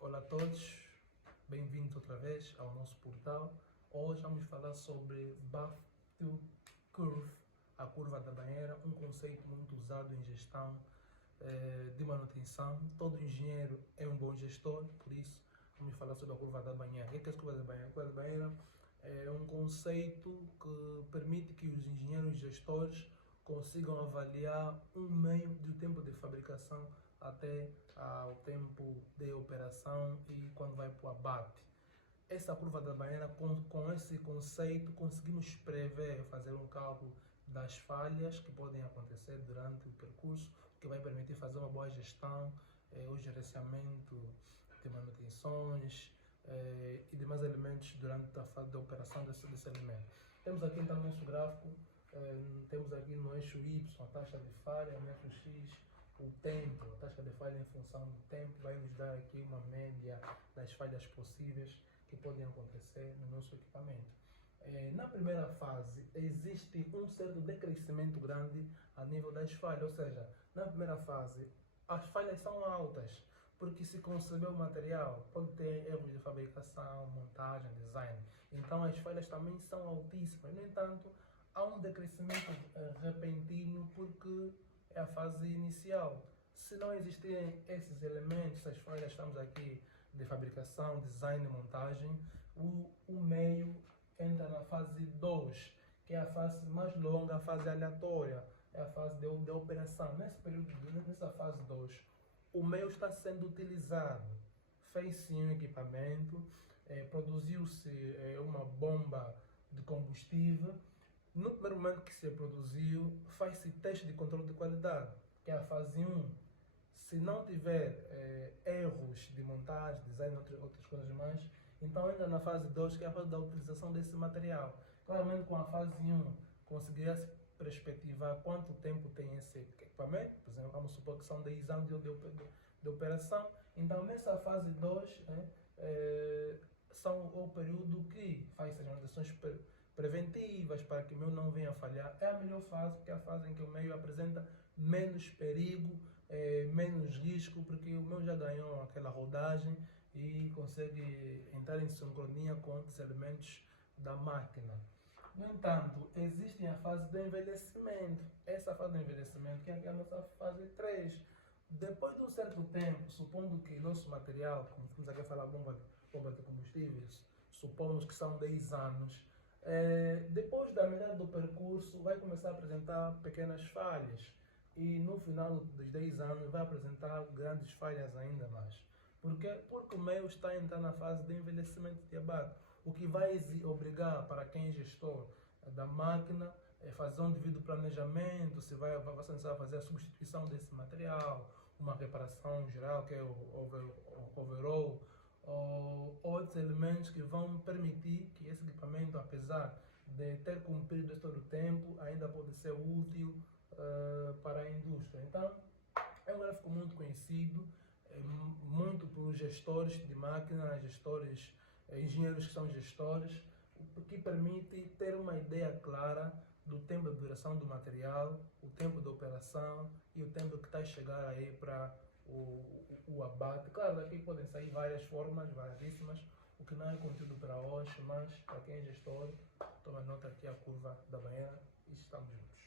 Olá a todos, bem-vindos outra vez ao nosso portal. Hoje vamos falar sobre Bath to Curve, a curva da banheira, um conceito muito usado em gestão de manutenção. Todo engenheiro é um bom gestor, por isso vamos falar sobre a curva da banheira. O que é a curva da banheira? A curva da banheira é um conceito que permite que os engenheiros gestores consigam avaliar um meio do tempo de fabricação até o tempo de operação e quando vai para o abate. Essa curva da banheira, com esse conceito, conseguimos prever, fazer um cálculo das falhas que podem acontecer durante o percurso, o que vai permitir fazer uma boa gestão, o gerenciamento de manutenções e demais elementos durante a fase de operação desse elemento. Temos aqui então no nosso gráfico, temos aqui no eixo Y a taxa de falha, no eixo X o tempo, a taxa de falha em função do tempo, vai nos dar aqui uma média das falhas possíveis que podem acontecer no nosso equipamento. Na primeira fase, existe um certo decrescimento grande a nível das falhas, ou seja, na primeira fase, as falhas são altas, porque se concebeu o material, pode ter erros de fabricação, montagem, design, então as falhas também são altíssimas. No entanto, há um decrescimento repentino porque é a fase inicial. Se não existirem esses elementos, essas falhas, estamos aqui de fabricação, design e montagem, o meio entra na fase 2, que é a fase mais longa, a fase aleatória, é a fase de operação. Nesse período, nessa fase 2, o meio está sendo utilizado. Fez-se um equipamento, produziu-se uma bomba de combustível. No primeiro momento que se produziu, faz-se teste de controle de qualidade, que é a fase 1. Se não tiver erros de montagem, design e outras coisas mais, então entra na fase 2, que é a fase da utilização desse material. Claramente, com a fase 1, conseguirá-se perspectivar quanto tempo tem esse equipamento. Por exemplo, vamos supor que são 10 anos de operação. Então, nessa fase 2, são o período que faz as manutenções preventivas para que o meio não venha a falhar. É a melhor fase, porque é a fase em que o meio apresenta menos perigo, menos risco, porque o meio já ganhou aquela rodagem e consegue entrar em sincronia com outros elementos da máquina. No entanto, existe a fase do envelhecimento. Essa fase do envelhecimento, que é a nossa fase 3. Depois de um certo tempo, supondo que nosso material, como estamos aqui a falar, bomba de combustíveis, supomos que são 10 anos, depois da metade do percurso vai começar a apresentar pequenas falhas e no final dos 10 anos vai apresentar grandes falhas ainda mais. Por quê? Porque o meio está a entrar na fase de envelhecimento de abate, o que vai obrigar para quem é gestor da máquina fazer um devido planejamento, se vai necessário fazer a substituição desse material, uma reparação geral, que é o overall, ou outros elementos que vão permitir que esse equipamento, apesar de ter cumprido todo o tempo, ainda pode ser útil para a indústria. Então, é um gráfico muito conhecido, muito por gestores de máquina, gestores, engenheiros que são gestores, que permite ter uma ideia clara do tempo de duração do material, o tempo de operação e o tempo que está a chegar aí para o abate. Claro, daqui podem sair várias formas, variedíssimas, o que não é conteúdo para hoje, mas para quem é gestor, toma nota aqui a curva da banheira e estamos juntos.